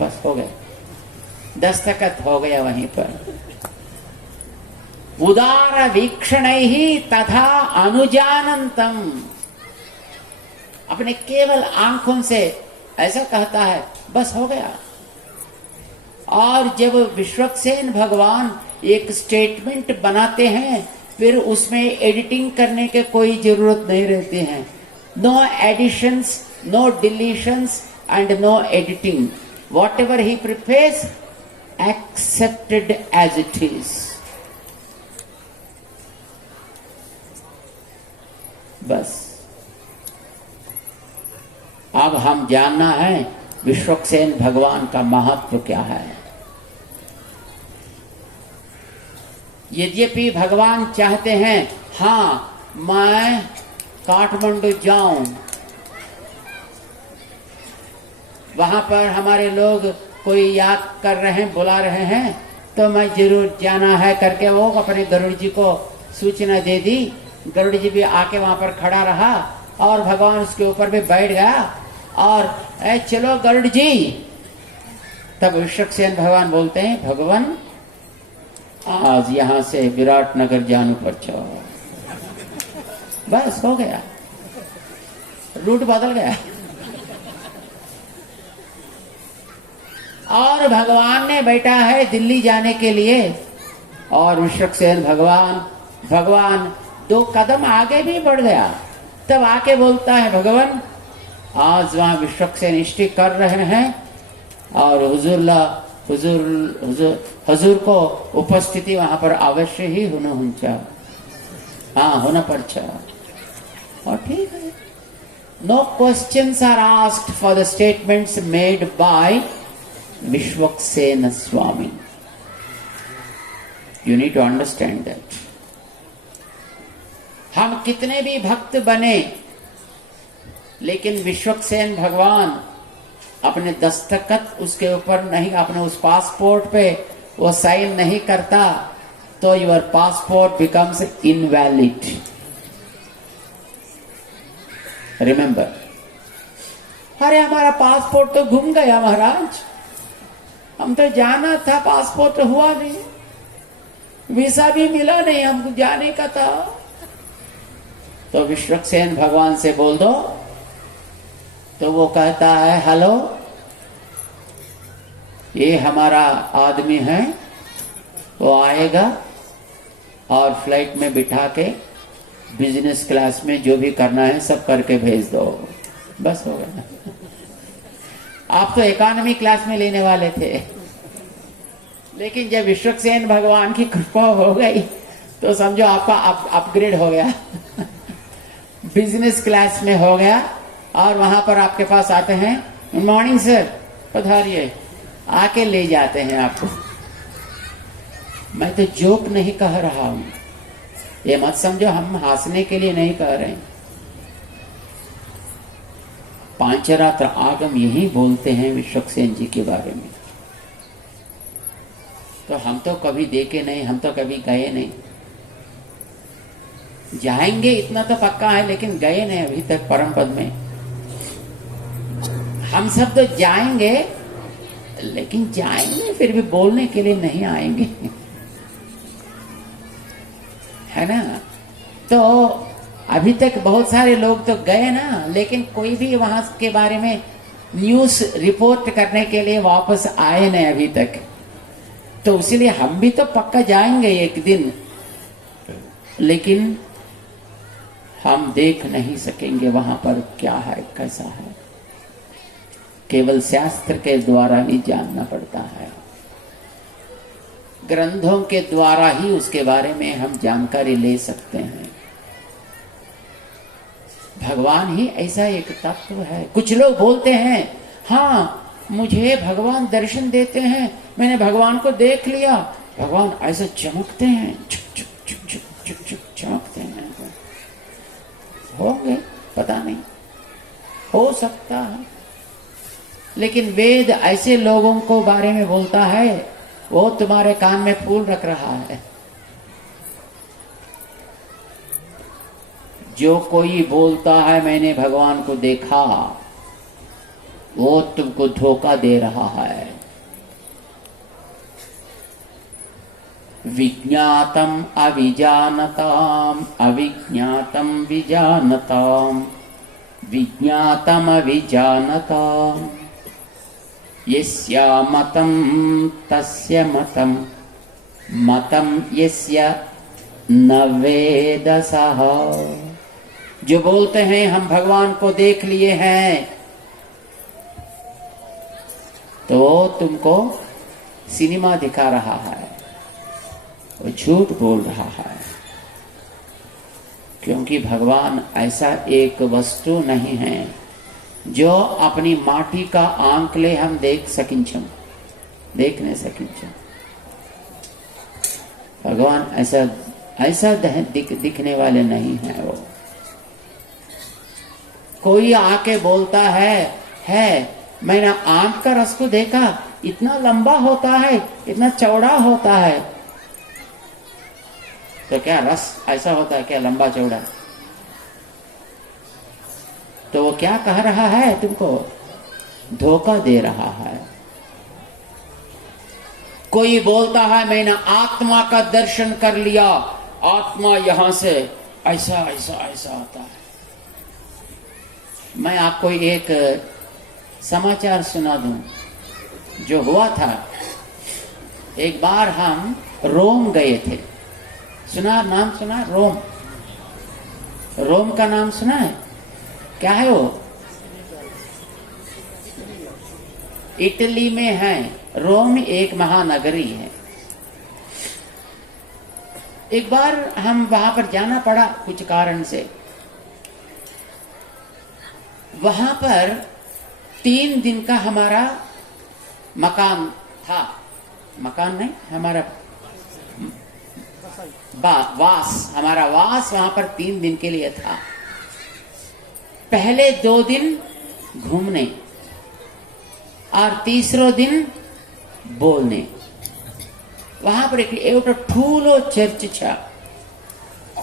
बस हो गया, दस्तखत हो गया वहीं पर। उदार वीक्षणैः तथा अनुजानन्तम, अपने केवल आंखों से ऐसा कहता है, बस हो गया। और जब विश्वक्सेन भगवान एक स्टेटमेंट बनाते हैं, फिर उसमें एडिटिंग करने के कोई जरूरत नहीं रहती है। No additions, no deletions and no editing. Whatever he prepares, accepted as it is. बस अब हम जानना है विश्वक्सेन भगवान का महत्व क्या है। यद्यपि भगवान चाहते हैं, हाँ मैं काठमांडू जाऊं, वहां पर हमारे लोग कोई याद कर रहे हैं, बुला रहे हैं, तो मैं जरूर जाना है करके वो अपने गरुड़ जी को सूचना दे दी। गरुड़ जी भी आके वहां पर खड़ा रहा और भगवान उसके ऊपर भी बैठ गया और चलो गरुड़ जी। तब विश्वक्सेन भगवान बोलते हैं, भगवान आज यहां से विराट नगर जाने पर चलो। बस हो गया, रूट बदल गया। और भगवान ने बैठा है दिल्ली जाने के लिए, और विश्वक्सेन भगवान 2 कदम आगे भी बढ़ गया। तब आके बोलता है, भगवान आज वहां विश्वक्सेन स्टी कर रहे हैं और हुजूर को उपस्थिति वहां पर अवश्य ही होना पड़ता। और ठीक है, no questions are asked for the statements made by Vishwaksen Swami. You need to understand that. हम कितने भी भक्त बने, लेकिन विश्वक्सेन भगवान अपने दस्तखत उसके ऊपर नहीं, अपने उस पासपोर्ट पे वो साइन नहीं करता, तो your passport becomes invalid. Remember, अरे हमारा पासपोर्ट तो घूम गया महाराज, हम तो जाना था, पासपोर्ट तो हुआ नहीं, वीसा भी मिला नहीं, हमको जाने का था। तो विश्वक्सेन भगवान से बोल दो, तो वो कहता है, हेलो ये हमारा आदमी है, वो आएगा और फ्लाइट में बिठा के बिजनेस क्लास में जो भी करना है सब करके भेज दो। बस हो गया। आप तो इकोनॉमी क्लास में लेने वाले थे, लेकिन जब विश्वक्सेन भगवान की कृपा हो गई तो समझो आपका अपग्रेड हो गया। बिजनेस क्लास में हो गया और वहां पर आपके पास आते हैं, गुड मॉर्निंग सर, पधारिए, आके ले जाते हैं आपको। मैं तो जोक नहीं कह रहा हूं, ये मत समझो हम हंसने के लिए नहीं कह रहे। पांचरात्र आगम यही बोलते हैं विश्वक्सेन जी के बारे में। तो हम तो कभी देखे नहीं, हम तो कभी गए नहीं, जाएंगे इतना तो पक्का है, लेकिन गए नहीं अभी तक परम पद में। हम सब तो जाएंगे, लेकिन जाएंगे फिर भी बोलने के लिए नहीं आएंगे, है ना। तो अभी तक बहुत सारे लोग तो गए ना, लेकिन कोई भी वहां के बारे में न्यूज रिपोर्ट करने के लिए वापस आए नहीं अभी तक। तो इसीलिए हम भी तो पक्का जाएंगे एक दिन, लेकिन हम देख नहीं सकेंगे वहां पर क्या है, कैसा है। केवल शास्त्र के द्वारा ही जानना पड़ता है, ग्रंथों के द्वारा ही उसके बारे में हम जानकारी ले सकते हैं। भगवान ही ऐसा एक तत्व है। कुछ लोग बोलते हैं, हाँ मुझे भगवान दर्शन देते हैं, मैंने भगवान को देख लिया, भगवान ऐसे चमकते हैं, चुक चुक चुक चुक चुक चुक चमकते हैं। होंगे, पता नहीं, हो सकता है, लेकिन वेद ऐसे लोगों को बारे में बोलता है, वो तुम्हारे कान में फूल रख रहा है। जो कोई बोलता है मैंने भगवान को देखा, वो तुमको धोखा दे रहा है। विज्ञातम अविजानताम अविज्ञातम विजानताम विज्ञातम अविजानताम यस्य मतम तस्य मतम मतम यस्य न वेदसः। जो बोलते हैं हम भगवान को देख लिए हैं, तो तुमको सिनेमा दिखा रहा है, वो झूठ बोल रहा है। क्योंकि भगवान ऐसा एक वस्तु नहीं है जो अपनी माटी का आंकले हम देख नहीं सकिंचम। भगवान ऐसा दिखने वाले नहीं है। वो कोई आके बोलता है मैंने आम का रस को देखा, इतना लंबा होता है, इतना चौड़ा होता है। तो क्या रस ऐसा होता है क्या, लंबा चौड़ा? तो वो क्या कह रहा है, तुमको धोखा दे रहा है। कोई बोलता है मैंने आत्मा का दर्शन कर लिया, आत्मा यहां से ऐसा आता है। मैं आपको एक समाचार सुना दूं जो हुआ था। एक बार हम रोम गए थे। नाम सुना? रोम का नाम सुना है? क्या है वो? इटली में है। रोम एक महानगरी है। एक बार हम वहां पर जाना पड़ा कुछ कारण से। वहां पर 3 दिन का हमारा मकान था। मकान नहीं, हमारा हमारा वास वहां पर 3 दिन के लिए था। पहले 2 दिन घूमने और तीसरो दिन बोलने। वहां पर एक ठूलो चर्च था।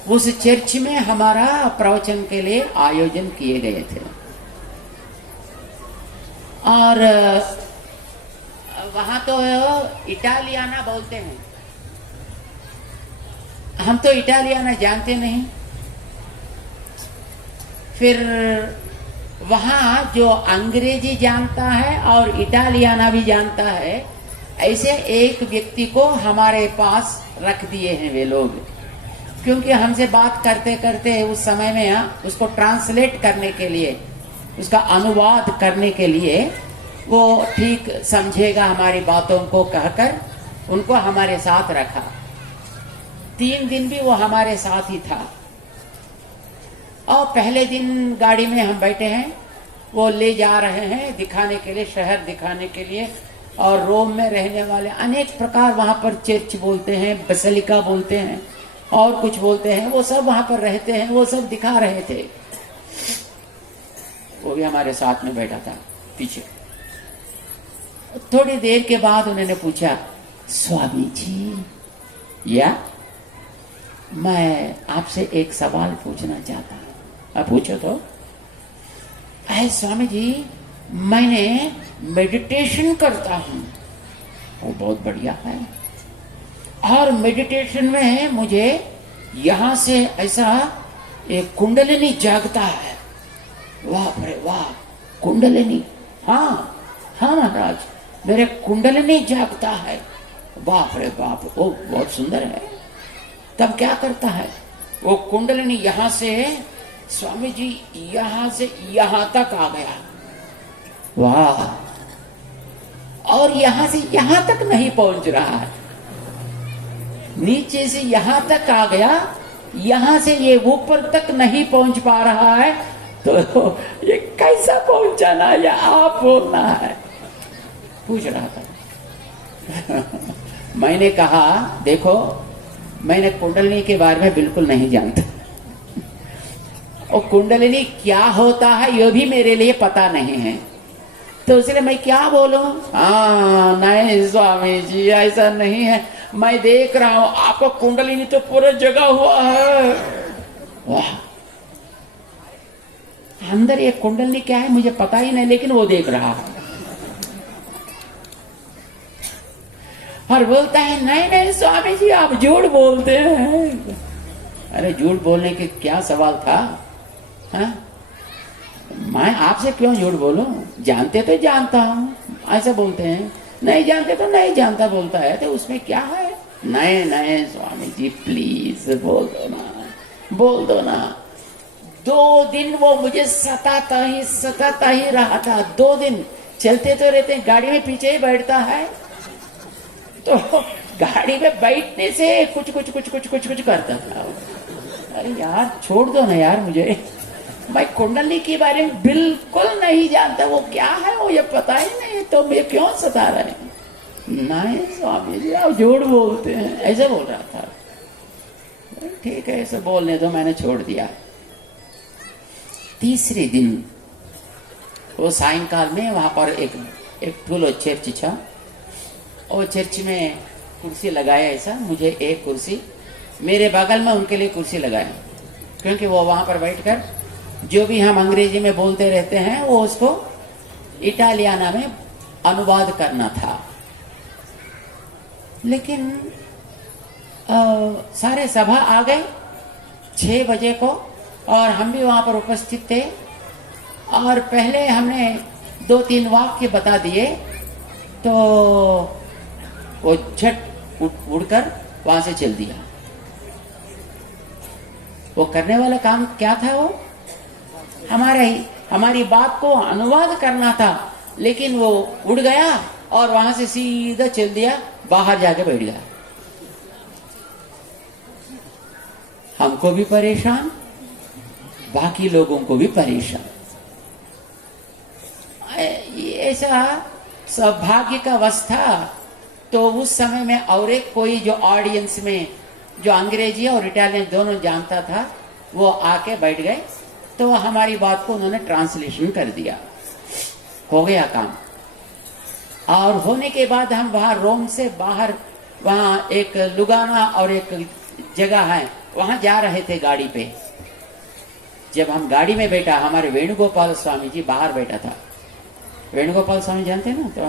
उस चर्च में हमारा प्रवचन के लिए आयोजन किए गए थे। और वहां तो इटालियाना बोलते हैं। हम तो इटालियाना जानते नहीं। फिर वहां जो अंग्रेजी जानता है और इटालियाना भी जानता है, ऐसे एक व्यक्ति को हमारे पास रख दिए हैं वे लोग। क्योंकि हमसे बात करते करते उस समय में उसको ट्रांसलेट करने के लिए, उसका अनुवाद करने के लिए, वो ठीक समझेगा हमारी बातों को कहकर उनको हमारे साथ रखा। 3 दिन भी वो हमारे साथ ही था। और पहले दिन गाड़ी में हम बैठे हैं, वो ले जा रहे हैं दिखाने के लिए, शहर दिखाने के लिए। और रोम में रहने वाले अनेक प्रकार वहां पर चर्च बोलते हैं, बसलिका बोलते हैं और कुछ बोलते हैं, वो सब वहां पर रहते हैं। वो सब दिखा रहे थे। वो भी हमारे साथ में बैठा था पीछे। थोड़ी देर के बाद उन्होंने पूछा, स्वामी जी, या मैं आपसे एक सवाल पूछना चाहता हूं। आप पूछो तो। अरे स्वामी जी, मैंने मेडिटेशन करता हूं। वो बहुत बढ़िया है। और मेडिटेशन में मुझे यहां से ऐसा एक कुंडलिनी जागता है। वाह रे वाह, कुंडलिनी! हाँ महाराज, मेरे कुंडलिनी जागता है। बाप रे बाप, वो बहुत सुंदर है। तब क्या करता है वो कुंडलिनी? यहां से स्वामी जी, यहां से यहां तक आ गया। वाह! और यहां से यहां तक नहीं पहुंच रहा है, नीचे से यहां तक आ गया, यहां से ये ऊपर तक नहीं पहुंच पा रहा है। तो ये कैसा पहुंचाना या आप बोलना है? पूछ रहा था। मैंने कहा, देखो, मैंने कुंडलिनी के बारे में बिल्कुल नहीं जानता। और कुंडलिनी क्या होता है ये भी मेरे लिए पता नहीं है। तो इसलिए मैं क्या बोलूं? नहीं स्वामी जी, ऐसा नहीं है। मैं देख रहा हूं आपको कुंडलिनी तो पूरा जगा हुआ है। वाह! अंदर ये कुंडलनी क्या है मुझे पता ही नहीं, लेकिन वो देख रहा है और बोलता है नहीं नहीं स्वामी जी आप झूठ बोलते हैं। अरे झूठ बोलने के क्या सवाल था? हाँ? मैं आपसे क्यों झूठ बोलूं? जानते तो जानता हूं, ऐसा बोलते हैं। नहीं जानते तो नहीं जानता बोलता है, तो उसमें क्या है? नहीं नहीं स्वामी जी प्लीज बोल दो ना, बोल दो ना। 2 दिन वो मुझे सताता ही रहा था। 2 दिन चलते तो रहते हैं, गाड़ी में पीछे ही बैठता है, तो गाड़ी में बैठने से कुछ करता था। अरे यार छोड़ दो ना यार, मुझे मैं कुंडली के बारे में बिल्कुल नहीं जानता, वो क्या है वो ये पता ही नहीं, तो मैं क्यों सता रहे हैं? नहीं स्वामी जी आप झूठ बोलते हैं, ऐसे बोल रहा था। ठीक है ऐसे बोलने तो मैंने छोड़ दिया। तीसरे दिन वो सायंकाल में वहां पर एक ठूलो चर्च था, और चर्च में कुर्सी लगाया ऐसा, मुझे एक कुर्सी, मेरे बगल में उनके लिए कुर्सी लगाया, क्योंकि वो वहां पर बैठकर जो भी हम अंग्रेजी में बोलते रहते हैं वो उसको इटालियाना में अनुवाद करना था। लेकिन सारे सभा आ गए 6 बजे को, और हम भी वहां पर उपस्थित थे, और पहले हमने 2-3 वाक्य बता दिए, तो वो झट उड़कर वहां से चल दिया। वो करने वाला काम क्या था? वो हमारी बात को अनुवाद करना था, लेकिन वो उड़ गया और वहां से सीधा चल दिया, बाहर जाके बैठ गया। हमको भी परेशान, बाकी लोगों को भी परेशान। ऐसा सौभाग्य का अवस्था। तो उस समय में और एक कोई जो ऑडियंस में जो अंग्रेजी और इटालियन दोनों जानता था, वो आके बैठ गए, तो हमारी बात को उन्होंने ट्रांसलेशन कर दिया, हो गया काम। और होने के बाद हम वहां रोम से बाहर, वहां एक लुगाना और एक जगह है, वहां जा रहे थे गाड़ी पे। जब हम गाड़ी में बैठा, हमारे वेणुगोपाल स्वामी जी बाहर बैठा था। वेणुगोपाल स्वामी जानते हैं ना, तो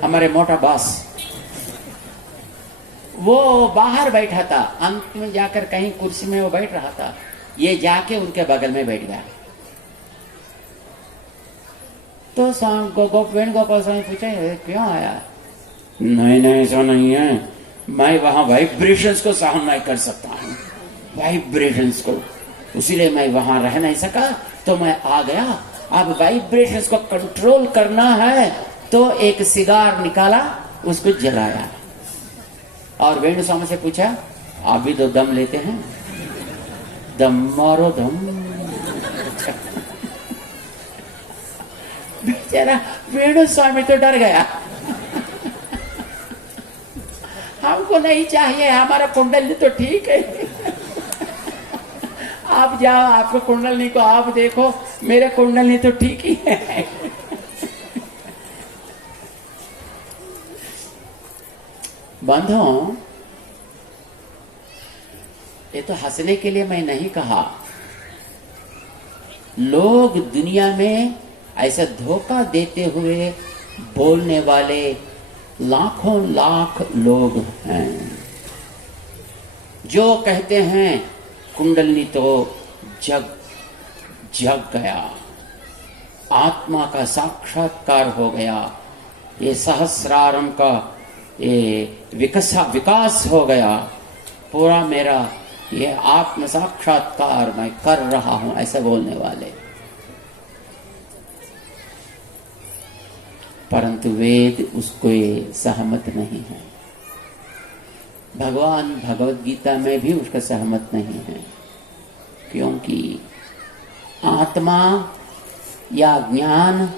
हमारे मोटा बॉस, वो बाहर बैठा था। अंत में जाकर कहीं कुर्सी में वो बैठ रहा था, ये जाके उनके बगल में बैठ गया। तो वेणुगोपाल स्वामी पूछे क्यों आया? नहीं ऐसा नहीं है, मैं वहां वाइब्रेशंस को सहन नहीं कर सकता हूँ, वाइब्रेशंस को, इसीलिए मैं वहां रह नहीं सका, तो मैं आ गया। अब वाइब्रेशंस को कंट्रोल करना है, तो एक सिगार निकाला, उसको जलाया, और वेणु स्वामी से पूछा आप भी तो दम लेते हैं? दम मारो दम। बेचारा वेणु स्वामी तो डर गया। हमको नहीं चाहिए, हमारा कुंडली तो ठीक है। आप जाओ, आपको कुंडली को आप देखो, मेरे कुंडली तो ठीक ही है। बंधुओं, ये तो हंसने के लिए मैं नहीं कहा। लोग दुनिया में ऐसा धोखा देते हुए बोलने वाले लाखों लाख लोग हैं, जो कहते हैं कुंडली तो जग गया, आत्मा का साक्षात्कार हो गया, ये सहस्रारम का ये विकास हो गया, पूरा मेरा ये आत्म साक्षात्कार मैं कर रहा हूं, ऐसा बोलने वाले। परंतु वेद उसको सहमत नहीं है, भगवान भगवत गीता में भी उसका सहमत नहीं है, क्योंकि आत्मा या ज्ञान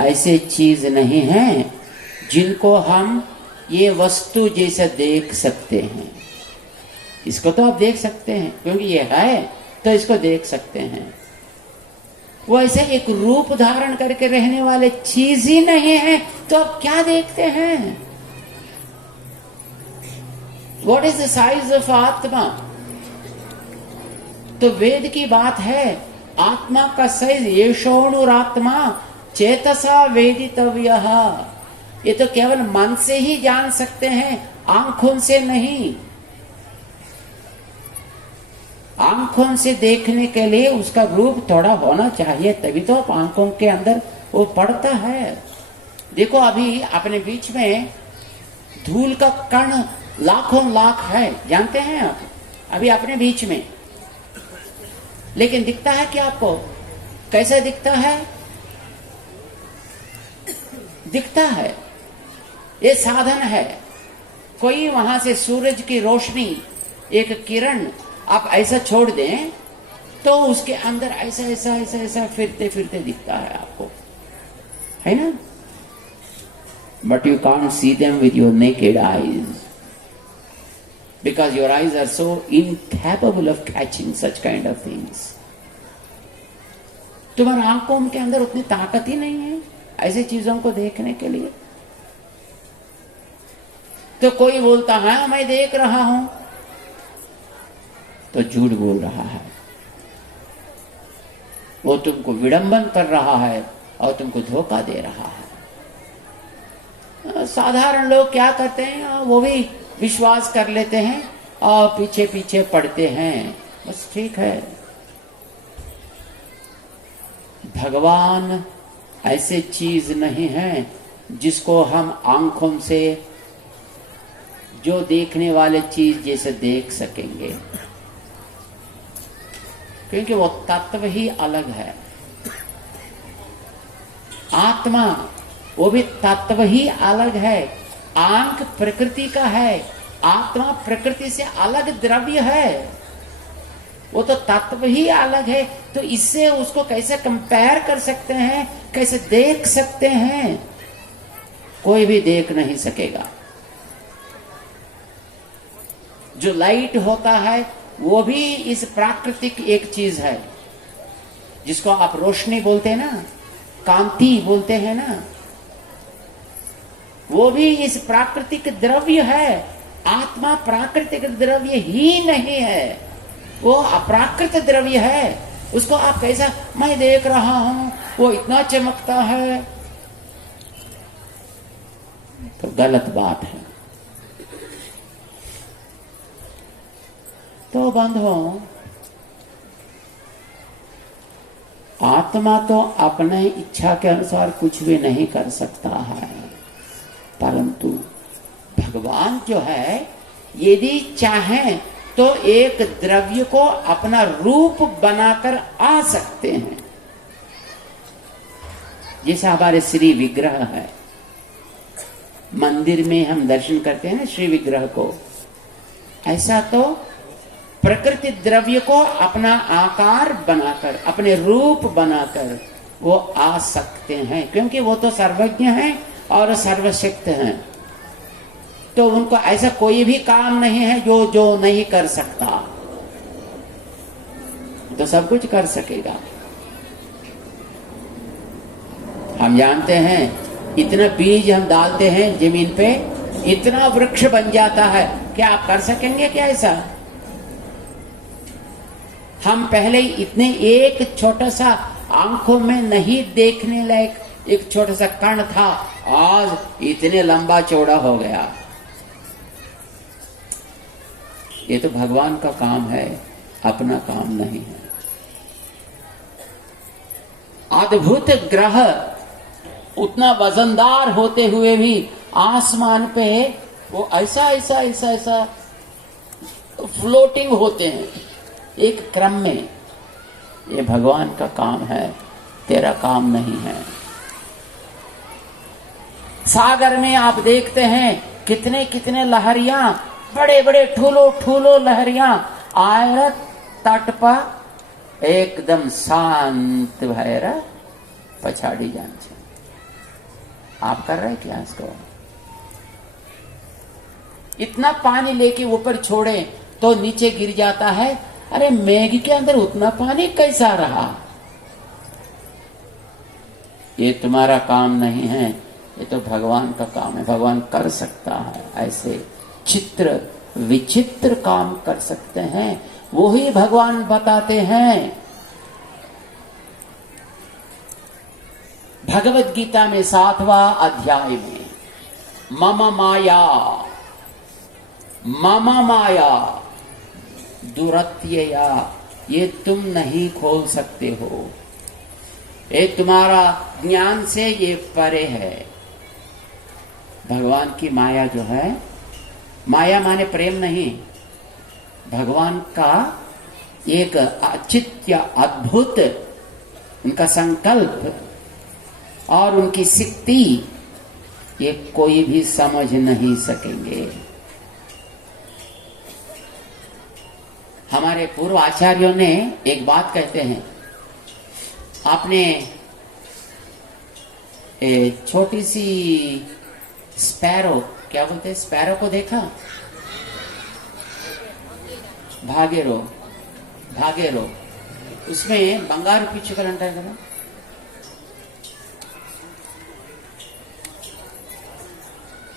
ऐसे चीज नहीं है जिनको हम ये वस्तु जैसा देख सकते हैं। इसको तो आप देख सकते हैं, क्योंकि ये है तो इसको देख सकते हैं। वो ऐसे एक रूप धारण करके रहने वाले चीज ही नहीं है, तो आप क्या देखते हैं? What is the size of आत्मा? तो वेद की बात है, आत्मा का साइज येषोणुरात्मा चेतसा वेदितव्यः। ये तो केवल मन से ही जान सकते हैं, आंखों से नहीं। आंखों से देखने के लिए उसका रूप थोड़ा होना चाहिए, तभी तो आंखों के अंदर वो पड़ता है। देखो अभी अपने बीच में धूल का कण लाखों लाख है, जानते हैं आप, अभी अपने बीच में, लेकिन दिखता है क्या आपको? कैसा दिखता है? दिखता है, ये साधन है। कोई वहां से सूरज की रोशनी, एक किरण आप ऐसा छोड़ दें तो उसके अंदर ऐसा ऐसा ऐसा ऐसा फिरते फिरते दिखता है आपको, है ना? But you can't see them with your naked eyes, because your eyes are so incapable of catching such kind of things. तुम्हारी आंखों के अंदर उतनी ताकत ही नहीं है ऐसी चीजों को देखने के लिए। तो कोई बोलता है मैं देख रहा हूं, तो झूठ बोल रहा है, वो तुमको विडंबन कर रहा है और तुमको धोखा दे रहा है। साधारण लोग क्या करते हैं, वो भी विश्वास कर लेते हैं और पीछे पीछे पड़ते हैं, बस ठीक है। भगवान ऐसे चीज नहीं है जिसको हम आंखों से जो देखने वाले चीज जैसे देख सकेंगे, क्योंकि वो तत्व ही अलग है। आत्मा वो भी तत्व ही अलग है। आंख प्रकृति का है, आत्मा प्रकृति से अलग द्रव्य है, वो तो तत्व ही अलग है। तो इससे उसको कैसे कंपेयर कर सकते हैं, कैसे देख सकते हैं? कोई भी देख नहीं सकेगा। जो लाइट होता है वो भी इस प्राकृतिक एक चीज है, जिसको आप रोशनी बोलते हैं ना, कांति बोलते हैं ना, वो भी इस प्राकृतिक द्रव्य है। आत्मा प्राकृतिक द्रव्य ही नहीं है, वो अप्राकृत द्रव्य है। उसको आप कैसा, मैं देख रहा हूं वो इतना चमकता है, तो गलत बात है। तो बंधुओं, आत्मा तो अपने इच्छा के अनुसार कुछ भी नहीं कर सकता है, परंतु भगवान जो है यदि चाहें तो एक द्रव्य को अपना रूप बनाकर आ सकते हैं। जैसे हमारे श्री विग्रह है, मंदिर में हम दर्शन करते हैं ना श्री विग्रह को, ऐसा तो प्रकृति द्रव्य को अपना आकार बनाकर, अपने रूप बनाकर वो आ सकते हैं, क्योंकि वो तो सर्वज्ञ हैं और सर्वशक्त हैं। तो उनको ऐसा कोई भी काम नहीं है जो नहीं कर सकता, तो सब कुछ कर सकेगा। हम जानते हैं इतना बीज हम डालते हैं जमीन पे, इतना वृक्ष बन जाता है। क्या आप कर सकेंगे क्या ऐसा? हम पहले इतने एक छोटा सा आंखों में नहीं देखने लायक एक छोटा सा कण था, आज इतने लंबा चौड़ा हो गया। ये तो भगवान का काम है, अपना काम नहीं है। अद्भुत ग्रह उतना वजनदार होते हुए भी आसमान पे वो ऐसा ऐसा ऐसा ऐसा फ्लोटिंग होते हैं एक क्रम में। ये भगवान का काम है, तेरा काम नहीं है। सागर में आप देखते हैं कितने कितने लहरियां, बड़े बड़े ठूलो ठूलो लहरियां आयरत तट पर एकदम शांत भैर पछाड़ी जान छे। आप कर रहे क्या इसको? इतना पानी लेके ऊपर छोड़े तो नीचे गिर जाता है। अरे मेघ के अंदर उतना पानी कैसा रहा? ये तुम्हारा काम नहीं है, ये तो भगवान का काम है। भगवान कर सकता है, ऐसे चित्र विचित्र काम कर सकते हैं, वो ही भगवान बताते हैं। भगवत गीता में 7वां अध्याय में मम माया दुरत्यया, ये तुम नहीं खोल सकते हो, ये तुम्हारा ज्ञान से ये परे है। भगवान की माया जो है, माया माने प्रेम नहीं, भगवान का एक अचित्य अद्भुत उनका संकल्प और उनकी शक्ति, ये कोई भी समझ नहीं सकेंगे। हमारे पूर्व आचार्यों ने एक बात कहते हैं, आपने छोटी सी स्पैरो, क्या बोलते हैं स्पैरो को देखा? भागेरो, भागेरो, उसमें बंगारू पिच्चुकल अंटाరు కదా,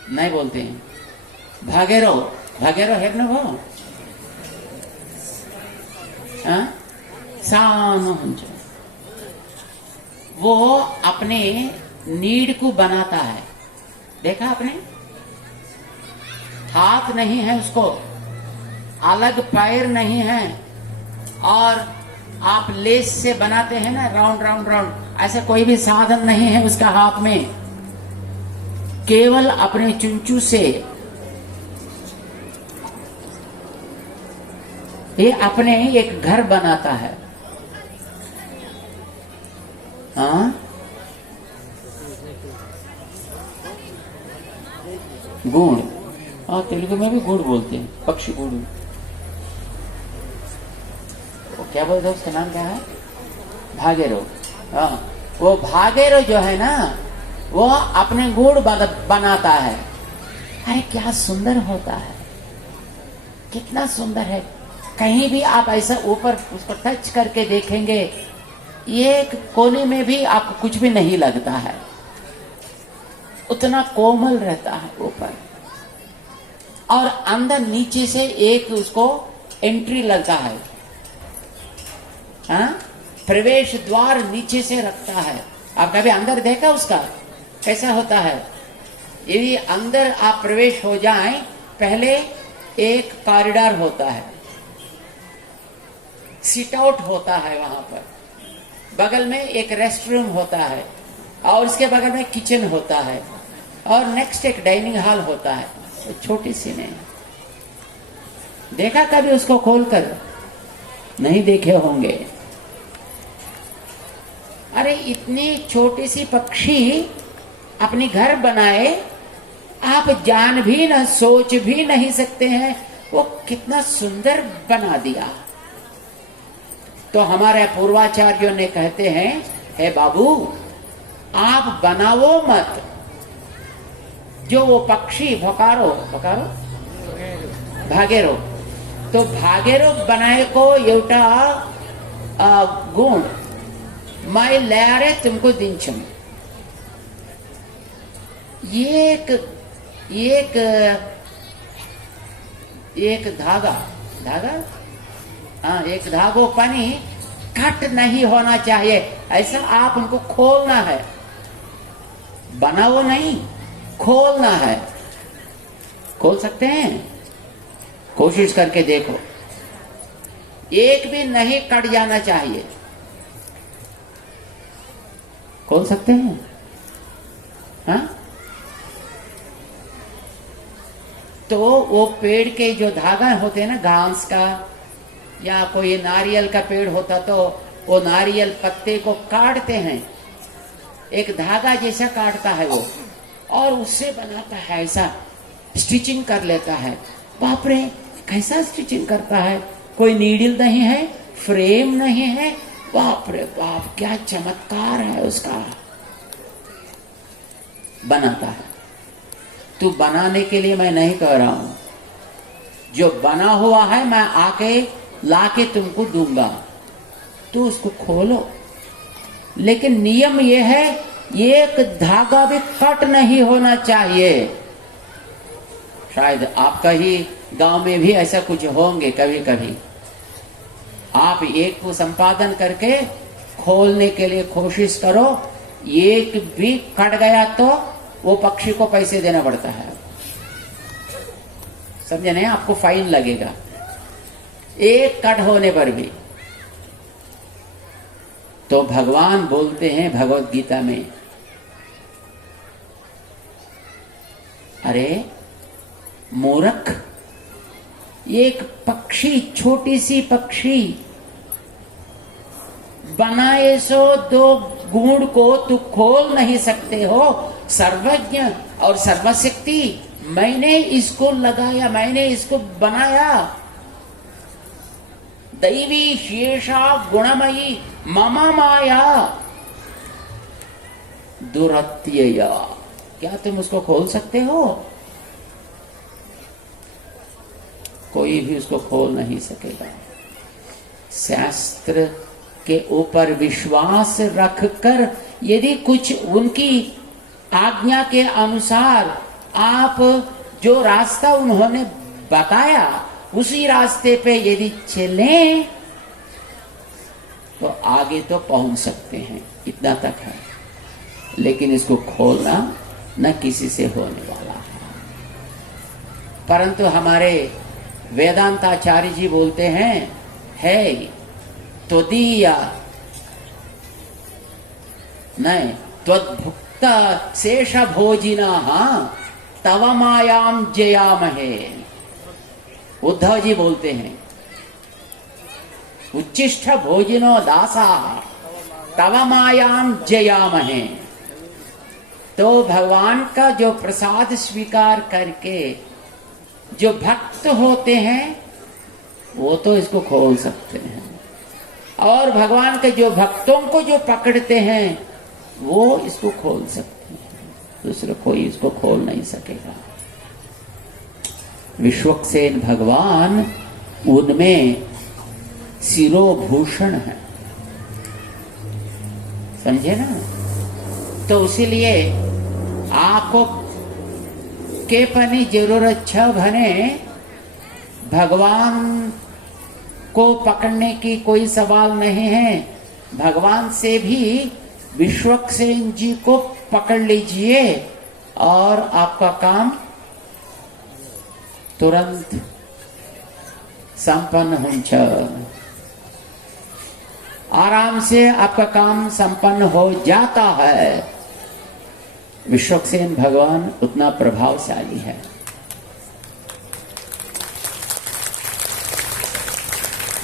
नहीं बोलते हैं भागेरो, भागेरो है ना वो, सानो हंचो, वो अपने नीड को बनाता है, देखा आपने? हाथ नहीं है उसको, अलग पैर नहीं है, और आप लेस से बनाते हैं ना राउंड राउंड राउंड, ऐसा कोई भी साधन नहीं है उसका हाथ में, केवल अपने चुंचू से ये अपने एक घर बनाता है। हाँ, गुड़, हाँ तेलुगु में भी गुड़ बोलते हैं, पक्षी गुड़, वो क्या बोलते हैं, उसका नाम क्या है? भागेरो। हाँ, वो भागेरो जो है ना, वो अपने गुड़ बनाता है। अरे क्या सुंदर होता है, कितना सुंदर है। कहीं भी आप ऐसा ऊपर उसको टच करके देखेंगे, एक कोने में भी आपको कुछ भी नहीं लगता है, उतना कोमल रहता है ऊपर, और अंदर नीचे से एक उसको एंट्री लगता है, हाँ, प्रवेश द्वार नीचे से रखता है। आप कभी अंदर देखा उसका कैसा होता है? यदि अंदर आप प्रवेश हो जाएं, पहले एक कॉरिडोर होता है, सिट आउट होता है, वहां पर बगल में एक रेस्ट रूम होता है, और उसके बगल में किचन होता है, और नेक्स्ट एक डाइनिंग हॉल होता है। तो छोटी सी ने देखा कभी उसको खोलकर? नहीं देखे होंगे। अरे इतनी छोटी सी पक्षी अपनी घर बनाए, आप जान भी ना, सोच भी नहीं सकते हैं वो कितना सुंदर बना दिया। तो हमारे पूर्वाचार्यों ने कहते हैं, हे बाबू आप बनाओ मत, जो वो पक्षी भकारो भकारो भागेरो, तो भागेरो बनाए को एउटा गुण मैं ल्यारे तुमको दिन्छम। एक धागा, हाँ, एक धागो पानी कट नहीं होना चाहिए, ऐसा आप उनको खोलना है, बनाओ नहीं, खोलना है। खोल सकते हैं? कोशिश करके देखो, एक भी नहीं कट जाना चाहिए। खोल सकते हैं? हाँ, तो वो पेड़ के जो धागा होते हैं ना, घास का या कोई नारियल का पेड़ होता, तो वो नारियल पत्ते को काटते हैं, एक धागा जैसा काटता है वो, और उससे बनाता है, ऐसा स्टिचिंग कर लेता है। बाप रे, कैसा स्टिचिंग करता है, कोई नीडल नहीं है, फ्रेम नहीं है, बाप रे बाप, क्या चमत्कार है उसका। बनाता है। तू बनाने के लिए मैं नहीं कह रहा हूं, जो बना हुआ है मैं आके लाके तुमको दूंगा, तू उसको खोलो। लेकिन नियम ये है, एक धागा भी कट नहीं होना चाहिए। शायद आपका ही गांव में भी ऐसा कुछ होंगे कभी कभी। आप एक को संपादन करके खोलने के लिए कोशिश करो, एक भी कट गया तो वो पक्षी को पैसे देना पड़ता है, समझे नहीं? आपको फाइन लगेगा एक कट होने पर भी। तो भगवान बोलते हैं भगवत गीता में, अरे मूर्ख, एक पक्षी, छोटी सी पक्षी बनाए सो दो गुण को तू खोल नहीं सकते हो। सर्वज्ञ और सर्वशक्ति, मैंने इसको लगाया, मैंने इसको बनाया। दैवी शेषा गुणमयी मम माया दुरत्यया, क्या तुम उसको खोल सकते हो? कोई भी उसको खोल नहीं सकेगा। शास्त्र के ऊपर विश्वास रखकर यदि कुछ उनकी आज्ञा के अनुसार आप जो रास्ता उन्होंने बताया उसी रास्ते पे यदि चलें तो आगे तो पहुंच सकते हैं, इतना तक है। लेकिन इसको खोलना न किसी से होने वाला है। परंतु हमारे वेदांताचार्य जी बोलते हैं, है त्वदीया नहीं त्वद्भुक्त शेष भोजिना तव मायाम जयामहे। उद्धव जी बोलते हैं, उच्चिष्ट भोजिनो दासा तव मायाम जयामहे। तो भगवान का जो प्रसाद स्वीकार करके जो भक्त होते हैं वो तो इसको खोल सकते हैं, और भगवान के जो भक्तों को जो पकड़ते हैं वो इसको खोल सकते हैं, दूसरा कोई इसको खोल नहीं सकेगा। विश्वक्सेन भगवान उनमें शिरोभूषण है, समझे ना? तो इसीलिए आपको के पनी जरूरत छ भने भगवान को पकड़ने की कोई सवाल नहीं है। भगवान से भी विश्वक्सेन जी को पकड़ लीजिए और आपका काम तुरंत संपन्न हो, आराम से आपका काम संपन्न हो जाता है। विश्वक्सेन भगवान उतना प्रभावशाली है।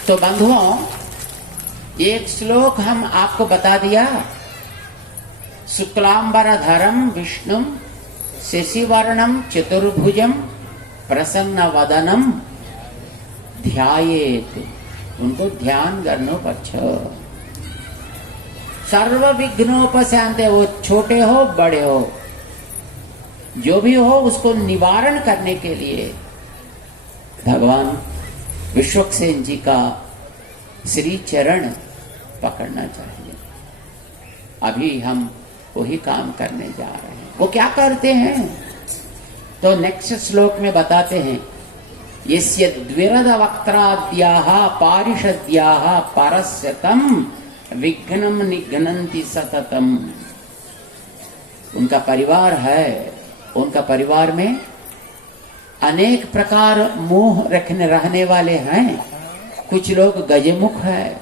तो बंधुओं, एक श्लोक हम आपको बता दिया, शुक्लांबरधरम विष्णुम शशिवर्णम चतुर्भुजम प्रसन्न वदनम ध्यायेत। उनको ध्यान करनो पछ। सर्व विघ्नोपशांते, वो छोटे हो बड़े हो जो भी हो उसको निवारण करने के लिए भगवान विश्वक्सेन जी का श्री चरण पकड़ना चाहिए। अभी हम वही काम करने जा रहे हैं। वो क्या करते हैं तो नेक्स्ट श्लोक में बताते हैं, यस्य द्विरद वक्त्राद्याः पारिषद्याः परस्यतम विघ्नम निघ्नन्ति सततम। उनका परिवार है, उनका परिवार में अनेक प्रकार मुंह रहने वाले हैं। कुछ लोग गजमुख है,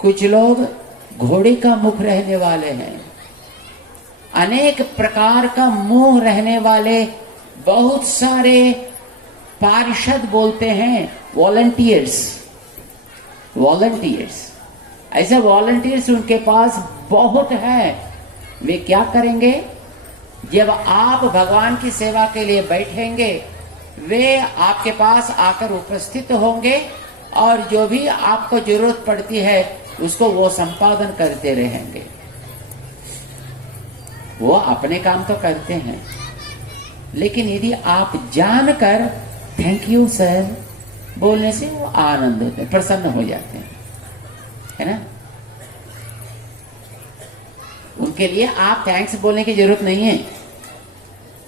कुछ लोग घोड़े का मुख रहने वाले हैं। अनेक प्रकार का मुंह रहने वाले बहुत सारे पार्षद बोलते हैं, वॉलंटियर्स। ऐसे वॉलंटियर्स उनके पास बहुत है। वे क्या करेंगे, जब आप भगवान की सेवा के लिए बैठेंगे वे आपके पास आकर उपस्थित होंगे और जो भी आपको जरूरत पड़ती है उसको वो संपादन करते रहेंगे। वो अपने काम तो करते हैं, लेकिन यदि आप जानकर थैंक यू सर बोलने से वो आनंद होते हैं, प्रसन्न हो जाते हैं, है ना? उनके लिए आप थैंक्स बोलने की जरूरत नहीं है।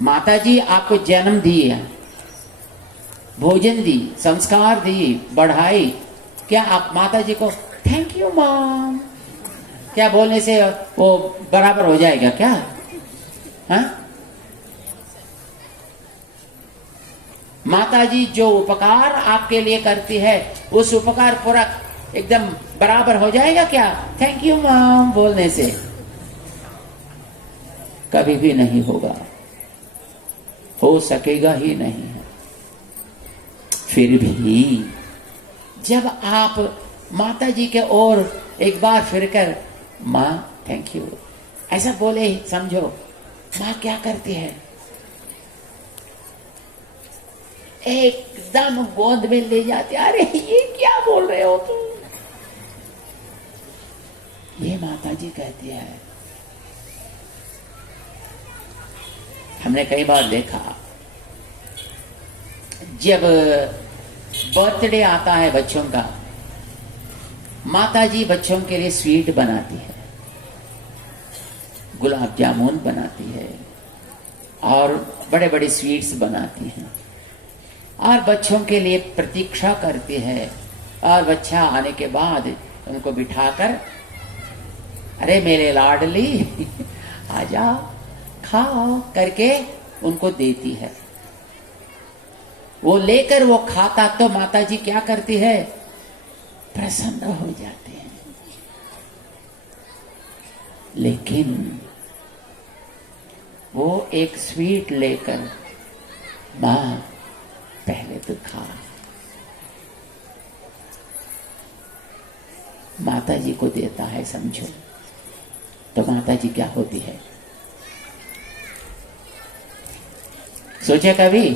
माता जी आपको जन्म दिए, भोजन दी, संस्कार दी, बढ़ाई, क्या आप माता जी को थैंक यू मॉम क्या बोलने से वो बराबर हो जाएगा क्या? हाँ? माता जी जो उपकार आपके लिए करती है, उस उपकार पूरा एकदम बराबर हो जाएगा क्या थैंक यू मॉम बोलने से? कभी भी नहीं होगा, हो सकेगा ही नहीं है। फिर भी जब आप माता जी के ओर एक बार फिरकर माँ थैंक यू ऐसा बोले, समझो माँ क्या करती है, एकदम गोद में ले जाती, अरे ये क्या बोल रहे हो तुम? ये माता जी कहती है। हमने कई बार देखा, जब बर्थडे आता है बच्चों का, माता जी बच्चों के लिए स्वीट बनाती है, गुलाब जामुन बनाती है और बड़े बड़े स्वीट्स बनाती हैं और बच्चों के लिए प्रतीक्षा करती है। और बच्चा आने के बाद उनको बिठाकर, अरे मेरे लाडली आजा खाओ करके उनको देती है। वो लेकर वो खाता तो माता जी क्या करती है, प्रसन्न हो जाते हैं। लेकिन वो एक स्वीट लेकर, मां पहले तो खा, माता जी को देता है, समझो तो माता जी क्या होती है, सोचा कभी?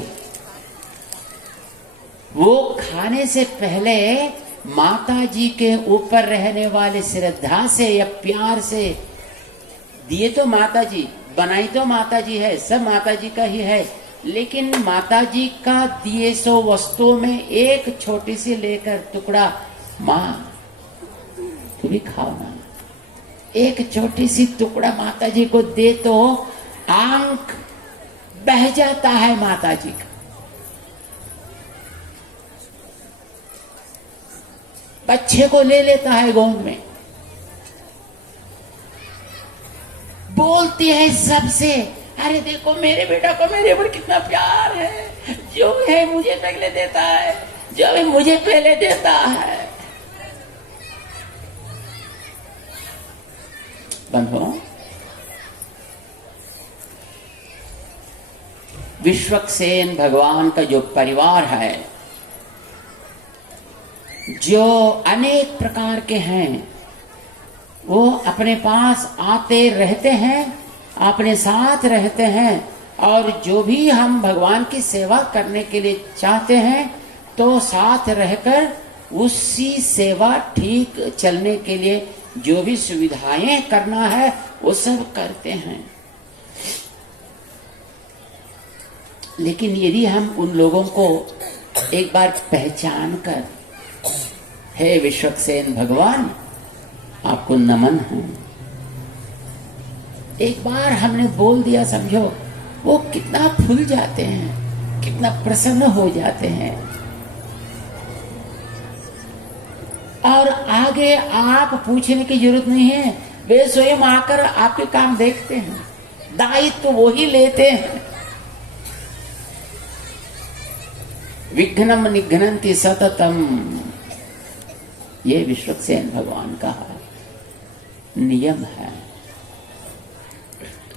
वो खाने से पहले माता जी के ऊपर रहने वाले श्रद्धा से या प्यार से, दिए तो माता जी, बनाई तो माता जी है, सब माता जी का ही है, लेकिन माता जी का दिए सो वस्तुओं में एक छोटी सी लेकर टुकड़ा, माँ तू भी खाओ ना, एक छोटी सी टुकड़ा माता जी को दे तो आंख बह जाता है माता जी का। बच्चे को ले लेता है गोद में, बोलती है सबसे, अरे देखो मेरे बेटा को मेरे ऊपर कितना प्यार है, जो है मुझे पहले देता है, जो है मुझे पहले देता है। बंधुओं, विश्वक्सेन भगवान का जो परिवार है, जो अनेक प्रकार के हैं, वो अपने पास आते रहते हैं, अपने साथ रहते हैं, और जो भी हम भगवान की सेवा करने के लिए चाहते हैं तो साथ रहकर उसी सेवा ठीक चलने के लिए जो भी सुविधाएं करना है वो सब करते हैं। लेकिन यदि हम उन लोगों को एक बार पहचान कर, हे विश्वक्सेन भगवान आपको नमन है, एक बार हमने बोल दिया, समझो वो कितना फूल जाते हैं, कितना प्रसन्न हो जाते हैं। और आगे आप पूछने की जरूरत नहीं है, वे स्वयं आकर आपके काम देखते हैं, दायित्व तो वो ही लेते हैं। विघ्नम निघ्नन्ति सततम, ये विश्वक्सेन भगवान का नियम है।